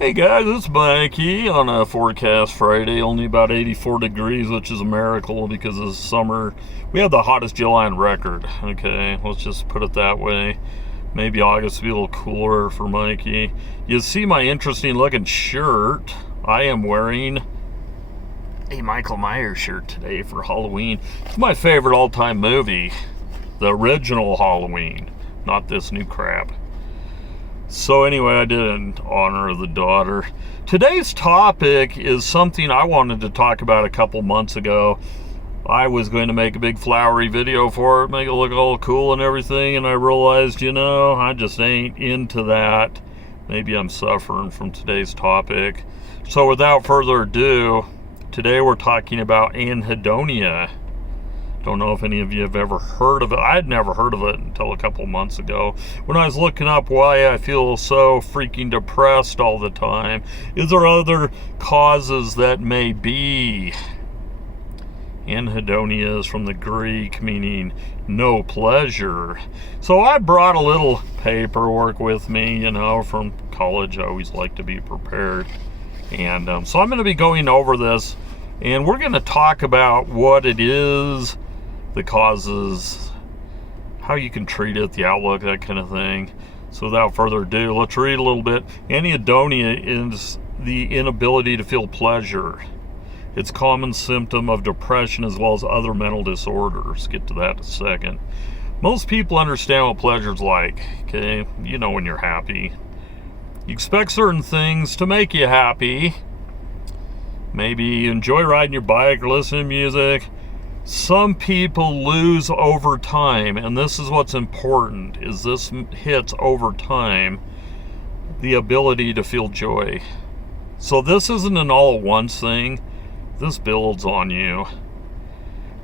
Hey guys, it's Mikey on a forecast Friday, only about 84 degrees, which is a miracle because this summer we had the hottest July on record. Okay, let's just put it that way. Maybe August will be a little cooler for Mikey. You see my interesting looking shirt. I am wearing a Michael Myers shirt today for Halloween. It's my favorite all-time movie, the original Halloween, not this new crap. So anyway, I did it in honor of the daughter. Today's topic is something I wanted to talk about a couple months ago. I was going to make a big flowery video for it, make it look all cool and everything, and I realized, I just ain't into that. Maybe I'm suffering from today's topic. So without further ado, today we're talking about anhedonia. Don't know if any of you have ever heard of it. I'd never heard of it until a couple months ago when I was looking up why I feel so freaking depressed all the time. Is there other causes that may be? Anhedonia is from the Greek, meaning no pleasure. So I brought a little paperwork with me, from college. I always like to be prepared. And so I'm going to be going over this, and we're going to talk about what it is, the causes, how you can treat it, the outlook, that kind of thing. So without further ado, let's read a little bit. Anhedonia is the inability to feel pleasure. It's a common symptom of depression as well as other mental disorders. Get to that in a second. Most people understand what pleasure's like, okay? When you're happy. You expect certain things to make you happy. Maybe you enjoy riding your bike or listening to music. Some people lose over time, and this is what's important, is this hits over time, the ability to feel joy. So this isn't an all-at-once thing. This builds on you.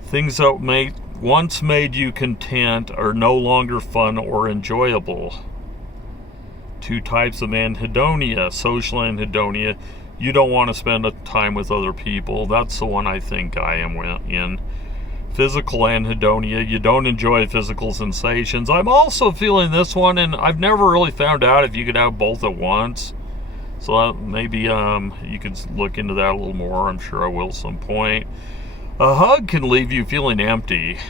Things that once made you content are no longer fun or enjoyable. Two types of anhedonia. Social anhedonia. You don't want to spend time with other people. That's the one I think I am in. Physical anhedonia. You don't enjoy physical sensations. I'm also feeling this one, and I've never really found out if you could have both at once. So maybe you could look into that a little more. I'm sure I will at some point. A hug can leave you feeling empty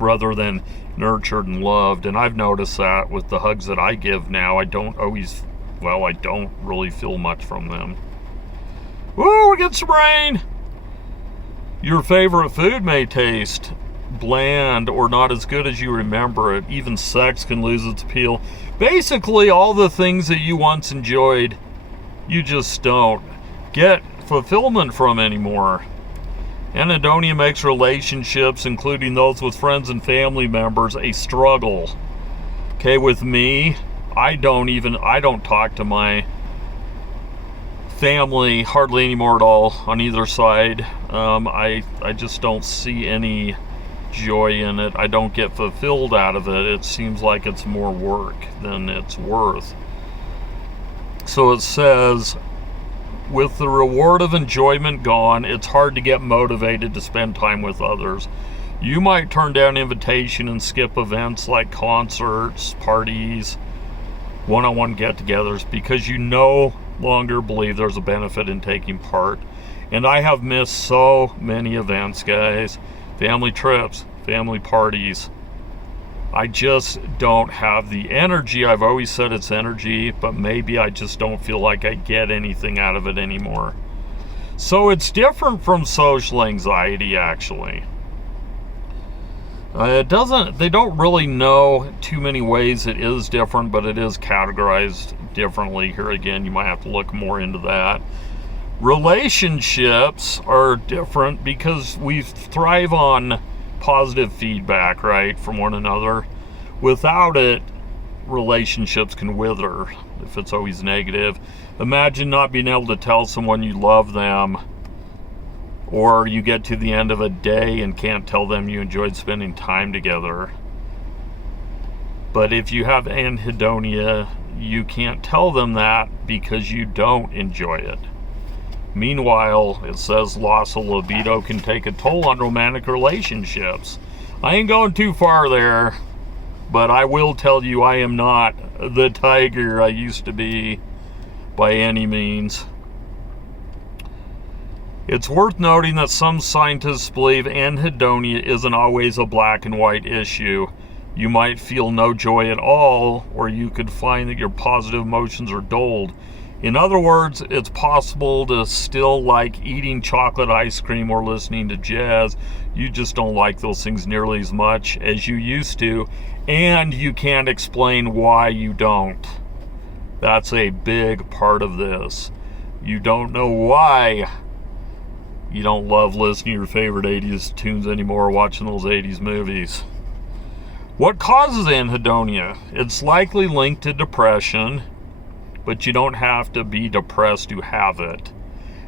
rather than nurtured and loved. And I've noticed that with the hugs that I give now, I don't really feel much from them. Woo, we get some rain! Your favorite food may taste bland or not as good as you remember it. Even sex can lose its appeal. Basically, all the things that you once enjoyed, you just don't get fulfillment from anymore. Anhedonia makes relationships, including those with friends and family members, a struggle. Okay, with me, I don't talk to my family hardly anymore at all on either side. I just don't see any joy in it. I don't get fulfilled out of it. It seems like it's more work than it's worth. So it says, with the reward of enjoyment gone, it's hard to get motivated to spend time with others. You might turn down invitation and skip events like concerts, parties, one-on-one get-togethers because you no longer believe there's a benefit in taking part. And I have missed so many events, guys. Family trips, family parties. I just don't have the energy. I've always said it's energy, but maybe I just don't feel like I get anything out of it anymore. So it's different from social anxiety, actually. They don't really know too many ways it is different, but it is categorized differently. Here again, you might have to look more into that. Relationships are different because we thrive on positive feedback, right, from one another. Without it, relationships can wither if it's always negative. Imagine not being able to tell someone you love them, or you get to the end of a day and can't tell them you enjoyed spending time together. But if you have anhedonia, you can't tell them that because you don't enjoy it. Meanwhile, it says loss of libido can take a toll on romantic relationships. I ain't going too far there, but I will tell you I am not the tiger I used to be. by any means. It's worth noting that some scientists believe anhedonia isn't always a black and white issue. You might feel no joy at all, or you could find that your positive emotions are dulled. In other words, it's possible to still like eating chocolate ice cream or listening to jazz. You just don't like those things nearly as much as you used to, and you can't explain why you don't. That's a big part of this. You don't know why you don't love listening to your favorite 80s tunes anymore, or watching those 80s movies. What causes anhedonia? It's likely linked to depression, but you don't have to be depressed to have it.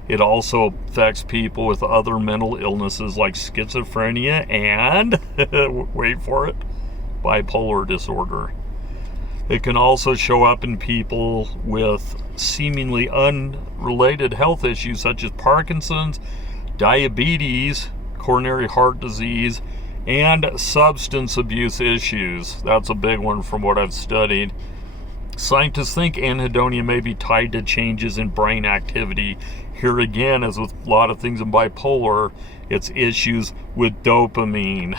It also affects people with other mental illnesses like schizophrenia and, wait for it, bipolar disorder. It can also show up in people with seemingly unrelated health issues such as Parkinson's, diabetes, coronary heart disease, and substance abuse issues. That's a big one from what I've studied. Scientists think anhedonia may be tied to changes in brain activity. Here again, as with a lot of things in bipolar, it's issues with dopamine.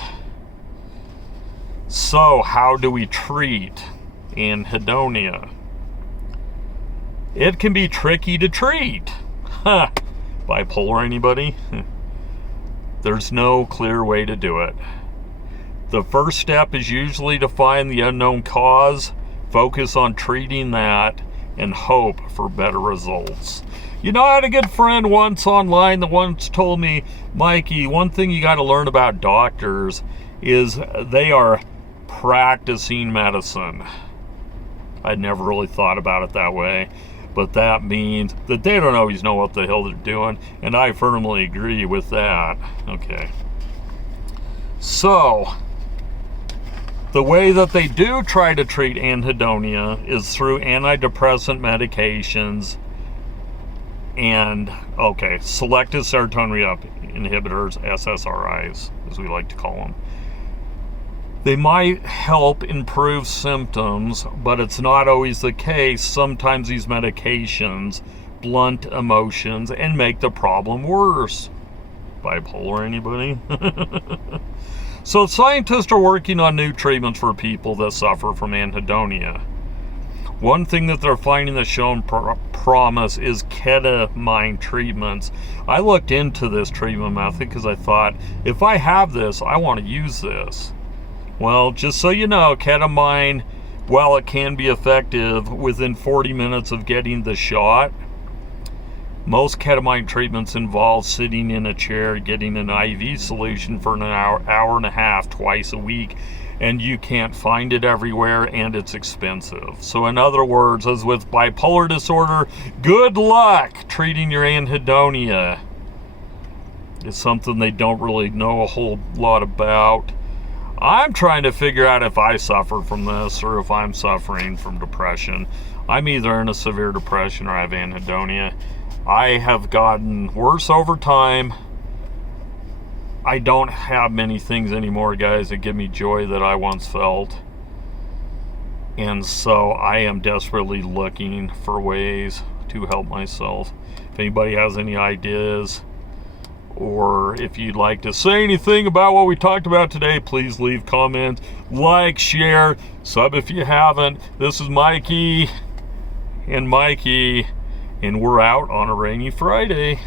So, how do we treat anhedonia? It can be tricky to treat. Bipolar, anybody? There's no clear way to do it. The first step is usually to find the unknown cause, focus on treating that, and hope for better results. You know, I had a good friend once online that once told me, Mikey, one thing you got to learn about doctors is they are practicing medicine. I'd never really thought about it that way. But that means that they don't always know what the hell they're doing, and I firmly agree with that. Okay. So, the way that they do try to treat anhedonia is through antidepressant medications and, selective serotonin inhibitors, SSRIs, as we like to call them. They might help improve symptoms, but it's not always the case. Sometimes these medications blunt emotions and make the problem worse. Bipolar, anybody? So scientists are working on new treatments for people that suffer from anhedonia. One thing that they're finding that's shown promise is ketamine treatments. I looked into this treatment method because I thought, if I have this, I want to use this. Well, just so you know, ketamine, while it can be effective within 40 minutes of getting the shot, most ketamine treatments involve sitting in a chair, getting an IV solution for an hour and a half twice a week, and you can't find it everywhere, and it's expensive. So in other words, as with bipolar disorder, good luck treating your anhedonia. It's something they don't really know a whole lot about. I'm trying to figure out if I suffer from this or if I'm suffering from depression. I'm either in a severe depression or I have anhedonia. I have gotten worse over time. I don't have many things anymore, guys, that give me joy that I once felt. And so I am desperately looking for ways to help myself. If anybody has any ideas, or if you'd like to say anything about what we talked about today, please leave comments, like, share, sub if you haven't. This is Mikey, and we're out on a rainy Friday.